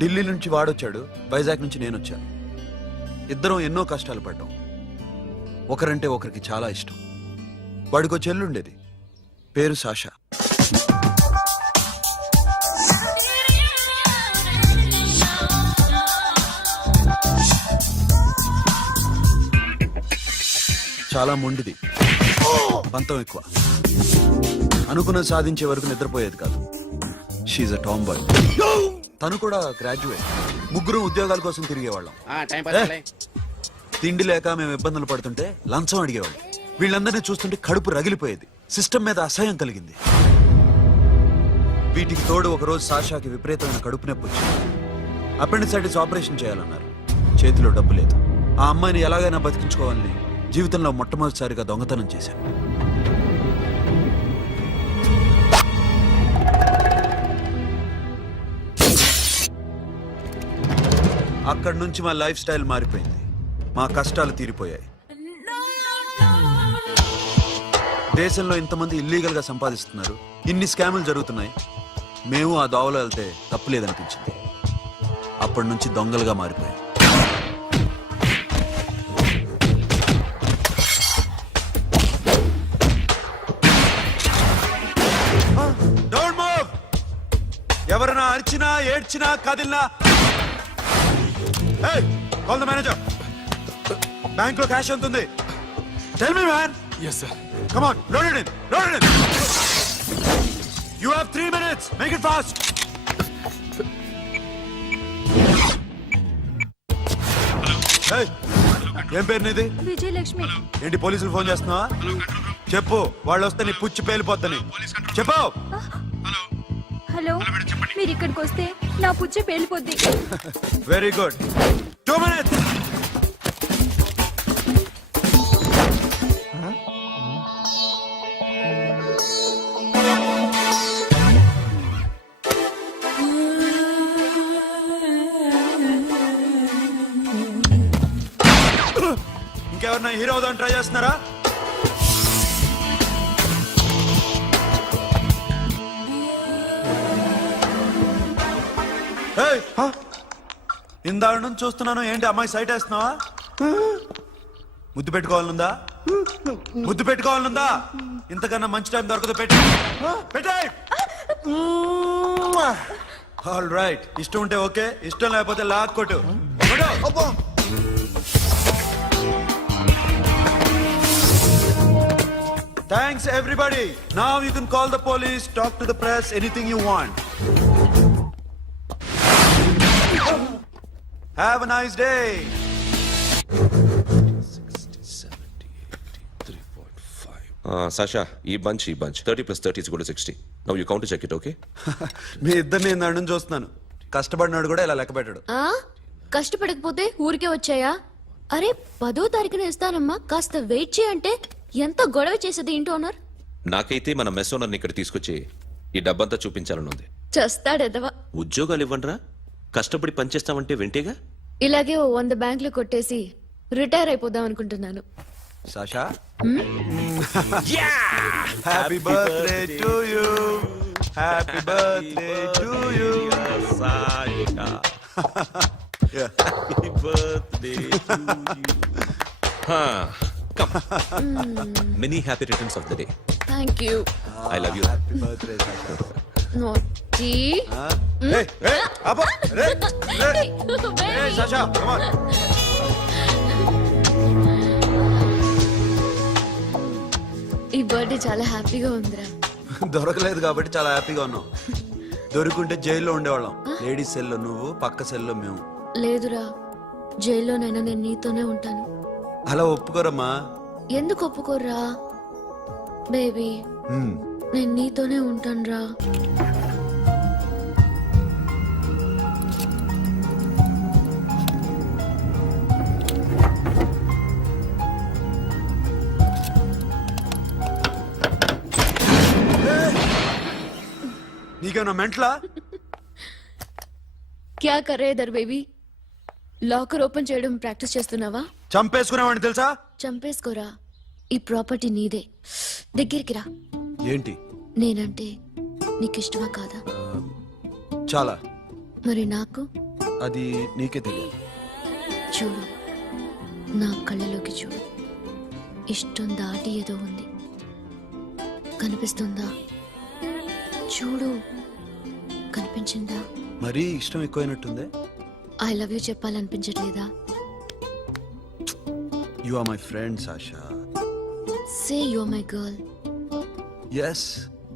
ఢిల్లీ నుంచి వాడొచ్చాడు, వైజాగ్ నుంచి నేను వచ్చాను. ఇద్దరం ఎన్నో కష్టాలు పడ్డాం. ఒకరంటే ఒకరికి చాలా ఇష్టం. వాడికో చెల్లుండేది, పేరు సాషా. చాలా మొండిది, పంతం ఎక్కువ. అనుకున్నది సాధించే వరకు నిద్రపోయేది కాదు. She's a tomboy. తను కూడా గ్రాడ్యుయేట్. ముగ్గురు ఉద్యోగాల కోసం తిరిగేవాళ్ళం. తిండి లేక మేము ఇబ్బందులు పడుతుంటే లంచం అడిగేవాళ్ళం. వీళ్ళందరినీ చూస్తుంటే కడుపు రగిలిపోయేది. సిస్టమ్ మీద అసహ్యం కలిగింది. వీటికి తోడు ఒకరోజు సాషాకి విపరీతమైన కడుపు నొప్పి వచ్చింది. అపెండిసైటిస్ ఆపరేషన్ చేయాలన్నారు. చేతిలో డబ్బు లేదు. ఆ అమ్మాయిని ఎలాగైనా బతికించుకోవాలని జీవితంలో మొట్టమొదటిసారిగా దొంగతనం చేశాను. అక్కడి నుంచి మా లైఫ్ స్టైల్ మారిపోయింది. మా కష్టాలు తీరిపోయాయి. దేశంలో ఇంతమంది ఇల్లీగల్ గా సంపాదిస్తున్నారు, ఇన్ని స్కాములు జరుగుతున్నాయి. మేము ఆ దోవలో వెళ్తే తప్పులేదనిపించింది. అప్పటి నుంచి దొంగలుగా మారిపోయాం. Don't move. ఎవరైనా అరిచినా ఏడ్చినా కదిలినా కాల్ ద మేనేజర్. బ్యాంక్ లో క్యాష్ ఎంత ఉంది? Tell me man. Yes, sir. Come on, load it in. Load it in. You have 3 minutes. Make it fast. Hey, ఏం పేరు నీది? విజయలక్ష్మి. ఏంటి పోలీసులు ఫోన్ చేస్తున్నావా? చెప్పు, వాళ్ళు వస్తే నీ పుచ్చి పేలిపోద్దని చెప్పు. హలో, మీరు ఇక్కడికి వస్తే నా పుచ్చ పేలిపోద్ది. Very good. 2 minutes. ఇంకెవరన్నా హీరో అవుదాం ట్రై చేస్తున్నారా? ఇందాక నుంచి చూస్తున్నాను. ఏంటి అమ్మాయి సైట్ వేస్తున్నావా? ముద్దు పెట్టుకోవాలనుందా? ముద్దు పెట్టుకోవాలనుందా? ఇంతకన్నా మంచి టైం దొరకదు. పెట్టే. All right. ఇష్టం ఉంటే ఓకే, ఇష్టం లేకపోతే లాక్ కొట్టు. Thanks everybody. Now you can call the police, talk to the press, anything you want. Have a nice day. 60, 70, 80, 3.5. Sasha, ఈ bunch 30 plus 30 is equal to 60. Now you count to check it, okay? మీ ఇద్దరిని ఇందాక నుంచి చూస్తున్నాను. కష్టపడినాడు కూడా ఇలా లెక్క పెట్టాడు. కష్టపడకపోతే ఊరికే వచ్చాయా? అరే 10వ తారీఖున ఇస్తానమ్మా, కాస్త వెయిట్ చేయంటే ఎంత గొడవ చేసేది ఇంటి ఓనర్. నాకైతే మన మెస్ ఓనర్ని ఇక్కడ తీసుకొచ్చి ఈ డబ్బంతా చూపించాలని ఉంది. చస్తాడెదవా. ఉద్యోగాలు ఇవ్వండిరా, కష్టపడి పనిచేస్తామంటే వింటేగా. ఇలాగే 100 బ్యాంకులు కొట్టేసి రిటైర్ అయిపోదాం అనుకుంటున్నాను. Sasha, happy birthday to you. Happy birthday to you Sasha. Happy birthday to you. Come. Many happy returns of the day. Thank you. I love you. Happy birthday, Sasha. Naughty. Hey, Abba. Hey, Sasha, come on. ఈ birthday చాలా హ్యాపీగా ఉందిరా. దొరకలేదు కాబట్టి చాలా హ్యాపీగా ఉన్నాం. దొరుకుంటే జైల్లో ఉండేవాళ్ళం. లేడీస్ సెల్లో నువ్వు, పక్క సెల్లో మేము. లేదురా, జైల్లోనైనా నేను నీతోనే ఉంటాను. అలా ఒప్పుకోరమ్మా. ఎందుకు ఒప్పుకోర్రా బేబీ? నేను నీతోనే ఉంటానురా. నీకేమన్నా మెంట్లా? క్యా కరే ఇధర్ బేబీ? లాకర్ ఓపెన్ చేయడం ప్రాక్టీస్ చేస్తున్నావా? చంపేసుకునేవాడిని తెలుసా? చంపేసుకోరా, ఈ ప్రాపర్టీ నీదే. దగ్గరికి రా. ఏంటి? నేనంటే నీకు ఇష్టమా కాదా? చాలా. మరి నాకు అది నీకే తెలియాలి. చూడు, నా కళ్ళలోకి చూడు. ఇష్టం దాటి ఏదో ఉంది, కనిపిస్తుందా? చూడు, కనిపించిందా? మరీ ఇష్టం ఎక్కువైనట్టుందే. ఐ లవ్ యూ చెప్పాలనిపించట్లేదా? You are my friend Sasha. Say you are my girl. Yes,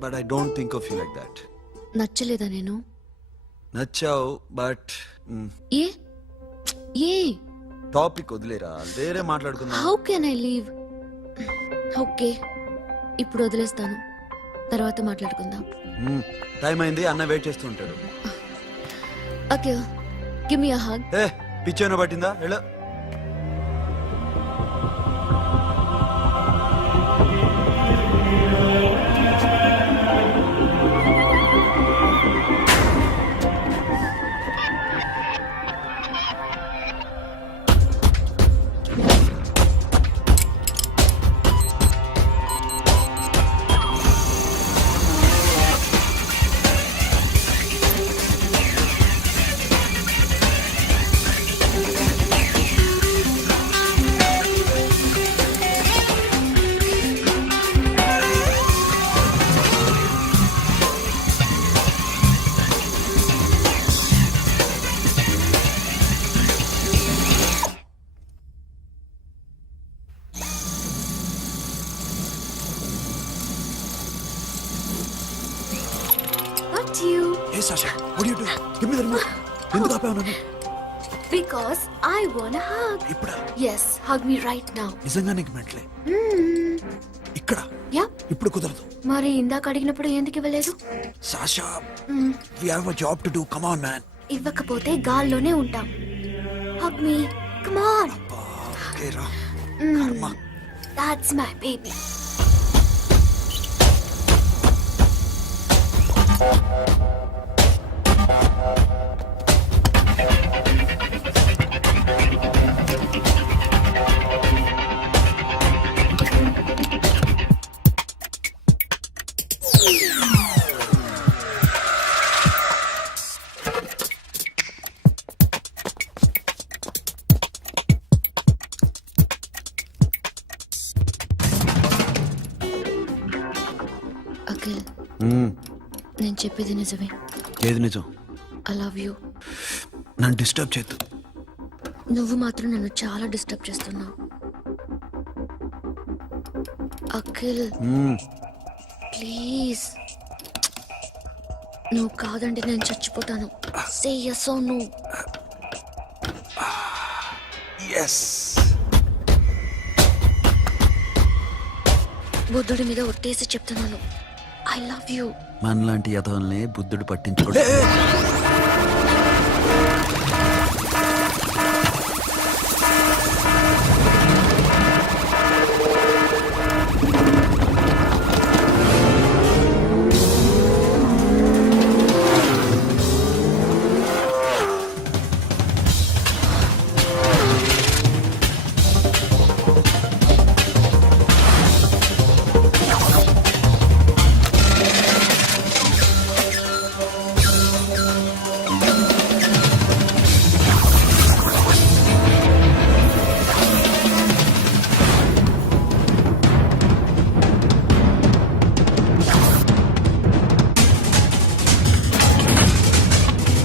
but I don't think of you like that. నచ్చలేదా నేను? నచ్చావు, బట్ ఏ ఏ టాపిక్ వదిలేరా, వేరే మాట్లాడుకుందాం. How can I leave? Okay, ఇప్పుడు వదిలేస్తాను, తర్వాత మాట్లాడుకుందాం. టైం అయింది, అన్న వెయిట్ చేస్తూ ఉంటాడు. Okay, give me a hug. ఏ పిచ్చేనా పట్టిందా? ఎలా Not you. ఏ Sasha, what are you doing? Give me the remote. ఎందుకు ఆపావు నన్ను? Because I want a hug. ఇప్పుడా? Yes, hug me right now. నిజంగా నీకు మెంటలే? ఇక్కడ Yeah. ఇప్పుడు కుదరదు. మరి ఇందాక అడిగినప్పుడు ఎందుకు ఇవ్వలేదు? Sasha, we have a job to do. Come on, man. ఇవ్వకపోతే గాల్లోనే ఉంటాం. Hug me. Come on. Okay, రా. కర్మ. That's my baby. అఖిల్, నేను చెప్పేది నిజమే. ఏది నిజం? I love you. నన్ను డిస్టర్బ్ చేయొద్దు. నువ్వు మాత్రం నన్ను చాలా డిస్టర్బ్ చేస్తున్నావు. అఖిల్, ప్లీజ్. నువ్వు కాదంటే నేను చచ్చిపోతాను. సే yes or no. ఎస్. బుద్ధుడి మీద ఒట్టేసి చెప్తున్నాను, ఐ లవ్ యూ. మనలాంటి యథవల్ని బుద్ధుడు పట్టించుకోడు.